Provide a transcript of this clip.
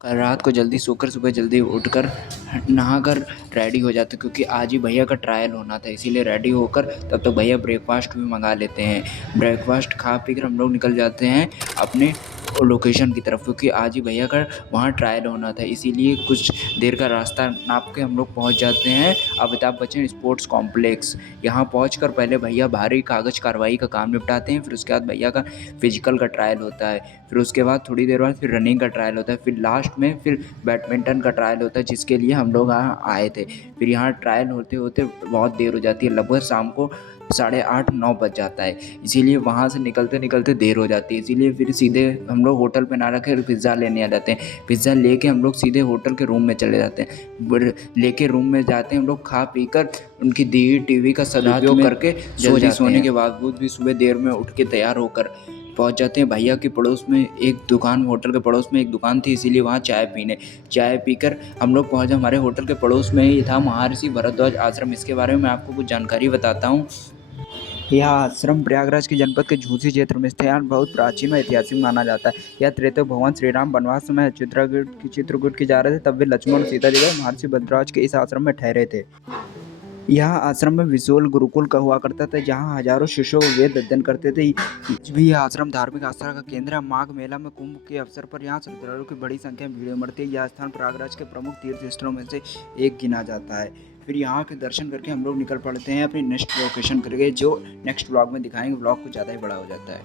कल रात को जल्दी सोकर सुबह जल्दी उठकर नहाकर रेडी हो जाते, क्योंकि आज ही भैया का ट्रायल होना था, इसीलिए रेडी होकर तब तक भैया ब्रेकफास्ट भी मंगा लेते हैं। ब्रेकफास्ट खा पी कर हम लोग निकल जाते हैं अपने लोकेशन की तरफ, क्योंकि आज ही भैया का वहाँ ट्रायल होना था, इसीलिए कुछ देर का रास्ता नाप के हम लोग पहुँच जाते हैं अमिताभ बच्चन स्पोर्ट्स कॉम्प्लेक्स। यहाँ पहुँचकर पहले भैया भारी कागज़ कार्रवाई का काम निपटाते हैं, फिर उसके बाद भैया का फिजिकल का ट्रायल होता है, फिर उसके बाद थोड़ी देर बाद फिर रनिंग का ट्रायल होता है, फिर लास्ट में फिर बैडमिंटन का ट्रायल होता है, जिसके लिए हम लोग यहाँ आए थे। फिर यहाँ ट्रायल होते होते बहुत देर हो जाती है, लगभग शाम को 8:30-9 बज जाता है, इसीलिए वहाँ से निकलते निकलते देर हो जाती है। इसीलिए फिर सीधे हम लोग होटल पे ना रखे पिज़्ज़ा लेने आ जाते हैं। पिज़्ज़ा लेके हम लोग सीधे होटल के रूम में चले जाते हैं। लेके रूम में जाते हैं हम लोग, खा पी कर उनकी दी हुई टीवी का सदुपयोग करके जल्दी सोने के बावजूद भी सुबह देर में उठ के तैयार होकर पहुंच जाते हैं। भैया के पड़ोस में एक दुकान, होटल के पड़ोस में एक दुकान थी, इसीलिए वहाँ चाय पीकर हम लोग पहुँचे। हमारे होटल के पड़ोस में ही था महर्षि भरद्वाज आश्रम। इसके बारे में मैं आपको कुछ जानकारी बताता हूँ। यह आश्रम प्रयागराज के जनपद के झूसी क्षेत्र में स्थित है। बहुत प्राचीन और ऐतिहासिक माना जाता है। यह त्रेता भगवान श्री राम वनवास समय चित्रकूट की जा रहे थे, तब वे लक्ष्मण और सीता जी को महर्षि भरद्वाज के इस आश्रम में ठहरे थे। यह आश्रम में विशुअल गुरुकुल का हुआ करता था, जहाँ हजारों शिष्यों को वेद अध्ययन करते थे। आज भी यह आश्रम धार्मिक आस्था का केंद्र है। माघ मेला में कुंभ के अवसर पर यहाँ श्रद्धालुओं की बड़ी संख्या में भीड़ उमड़ती है। यह स्थान प्रयागराज के प्रमुख तीर्थ स्थलों में से एक गिना जाता है। फिर यहाँ के दर्शन करके हम लोग निकल पड़ते हैं अपनी नेक्स्ट लोकेशन करके, जो नेक्स्ट ब्लॉग में दिखाएंगे। ब्लॉग कुछ ज़्यादा ही बड़ा हो जाता है।